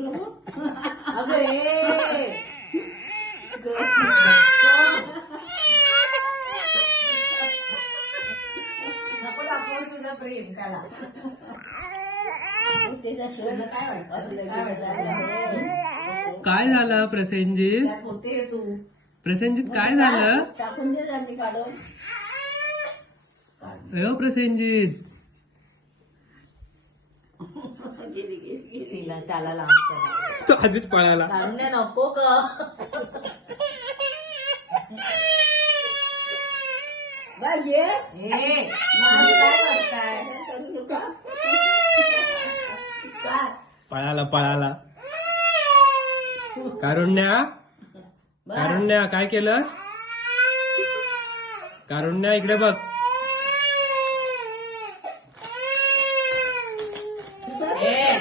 अगं रे नको दाखवू तुझं प्रेम त्याला. काय झालं प्रसेनजीत? त्यात होते सू. प्रसेनजीत काय झालं? टाकून दे जाते काढून. अयो प्रसेनजीत, गेली गेली गेली. तिला त्याला लांब करा. तो आधीच पळाला. काढण्या नको ग. बा ये ए माझं काय करताय? करू नका. काय पळाला पळाला. कारुण्या, कारुण्या काय केलं? कारुण्या इकडे बघ. ए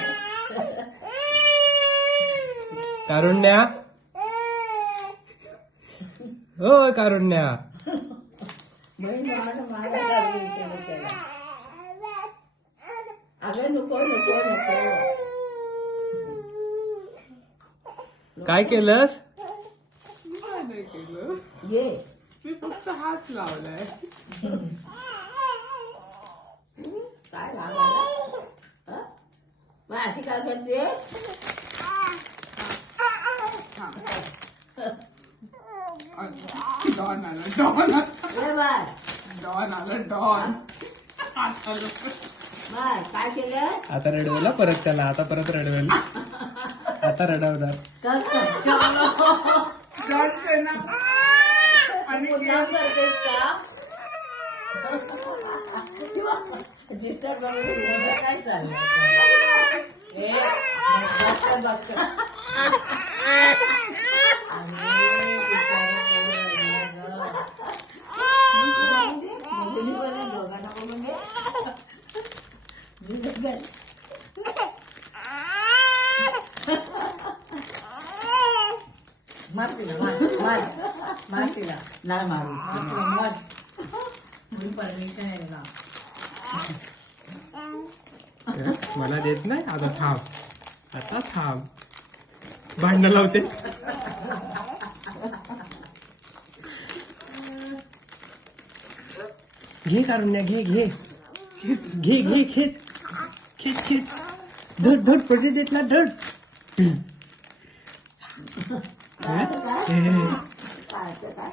कारुण्या, हो कारुण्या. बहीण भावानं मारायला लागली केलं त्याला. अगं नको नको नको. काय केलंस? ये मी फक्त हात लावलाय. काय लागायला? हं? मग अशी काय करते? डॉन आला डॉन ये बाय डॉन आला डॉन. बाय काय केलं? आता रडवला परत त्याला. आता परत रडवेल. आता रडवणार. डॉनचे ना आणि मुद्दाम करतेस का? डिस्टर्ब वगैरे एवढं काय चाललंय? ए बस कर, बस कर. अरे, बिचारं पोरं रडलं ग. मुलीने पण दोघांना बोलून दे. मार तिला, मार मार मार तिला. नाही मारू. मार. मी परमिशन आहे ना. मला देत नाही. आता थांब, आता थांब. भांडण लावते. घे कारुण्या, घे घे घे घे खेच खेच खेच. धड धड पडे देत ना धड. काय तर काय?